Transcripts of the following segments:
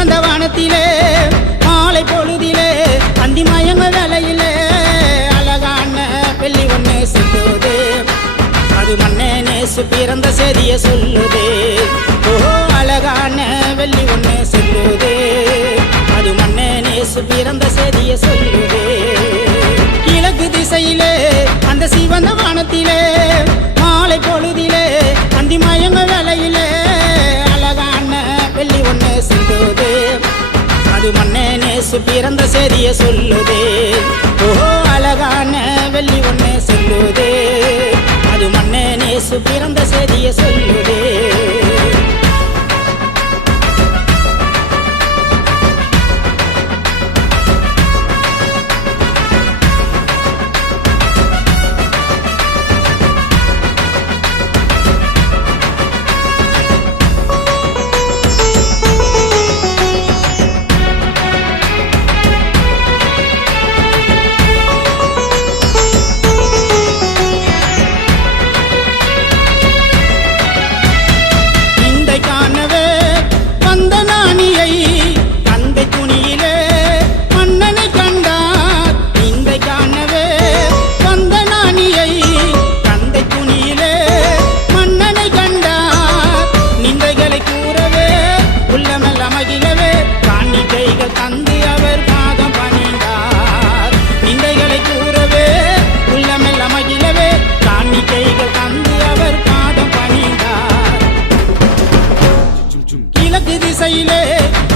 சிவந்த வானத்திலே மாலை பொழுதிலே அந்தி மயங்க வேலையிலே அழகான வெள்ளி ஒண்ணு செல்லுதே. அது மண்ணே நேசு பிறந்த செய்திய சொல்லுதே. ஓ அழகான வெள்ளி ஒண்ணு செல்லுதே. அது மண்ணே நேசு பிறந்த செய்திய சொல்லுதே. கிழக்கு திசையிலே அந்த சிவந்த வானத்திலே மாலை பொழுதிலே அந்தி மயங்க வேலையிலே அழகான வெள்ளி ஒண்ணு செல்லுதே. அது மண்ணே நேசு பிறந்த செய்திய சொல்லுதே. ஓ அழகான வெள்ளி ஒண்ணு செல்லுதே. அது மண்ணே நேசு பிறந்த செய்திய சொல்லுதே.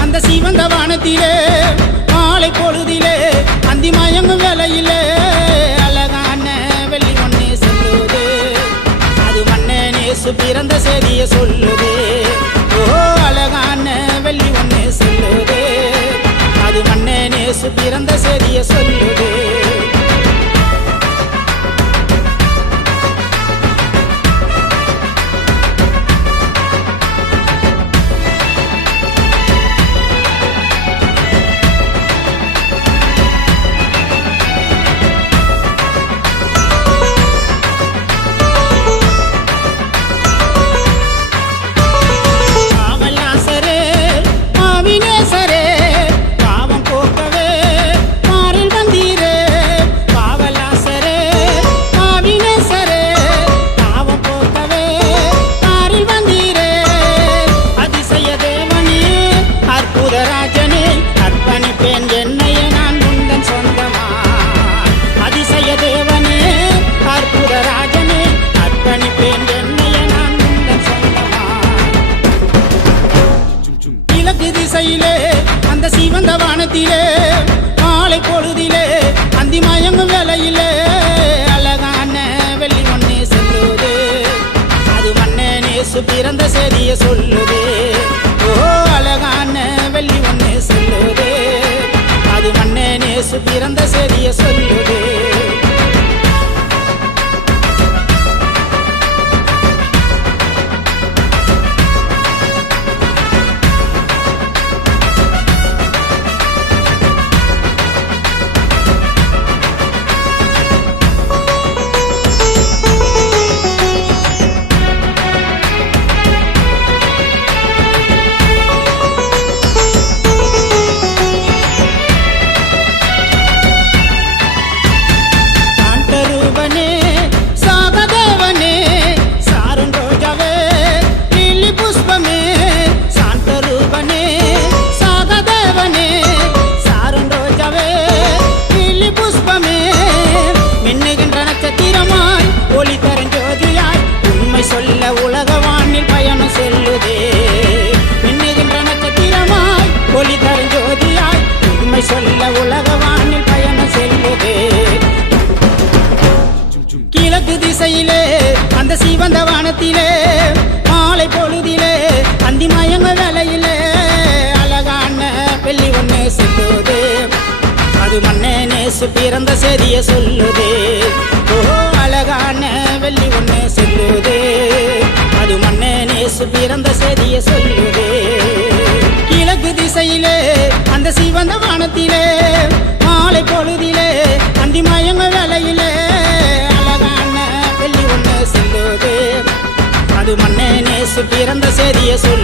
அந்த சிவந்த வானத்திலே மாலை பொழுதிலே அந்தி மயங்கும் வேலையிலே அழகான வெள்ளி ஒண்ணு செல்லுதே. அது மண்ணே நேசு பிறந்த செய்திய சொல்லுதே. ஓ அழகான வெள்ளி ஒண்ணு செல்லுதே. அது மண்ணே நேசு பிறந்த செய்திய சொல்லுதே. அந்த சிவந்த வானத்திலே மாலை பொழுதிலே அந்தி மயங்கும் வேலையிலே அழகான வெள்ளி ஒண்ணு செல்லுதே. அது மண்ணே நேசு பிறந்த செய்திய சொல்லுதே. ஓ அழகான வெள்ளி ஒண்ணு செல்லுதே. அது மண்ணே நேசு பிறந்த செய்திய சொல்லுதே. சொல்ல உலகவானில் பயணம் செல்லுதே. மின்னுகின்ற நட்சத்திரமாய் ஒளி தருஞ்சோதியாய் உண்மை சொல்ல உலகவானில் பயணம் செல்லுதே. கிழக்கு திசையிலே அந்த சிவந்த வானத்திலே மாலை பொழுதிலே அந்தி மயங்க வேலையிலே அழகான வெள்ளி ஒண்ணு செல்லுதே. அது மண்ணே நேசு பிறந்த செய்திய சொல்லுதே. ஓ அழகான வெள்ளி ஒண்ணு செல்லுதே. அது மண்ணே நேசு பிறந்த செய்திய சொல்லுதே. கிழக்கு திசையிலே அந்த சிவந்த வானத்திலே மாலை பொழுதிலே அந்தி மயங்க வேலையிலே அழகான வெள்ளி ஒண்ணு செல்லுதே. அது மண்ணே நேசு பிறந்த செய்திய சொல்லு.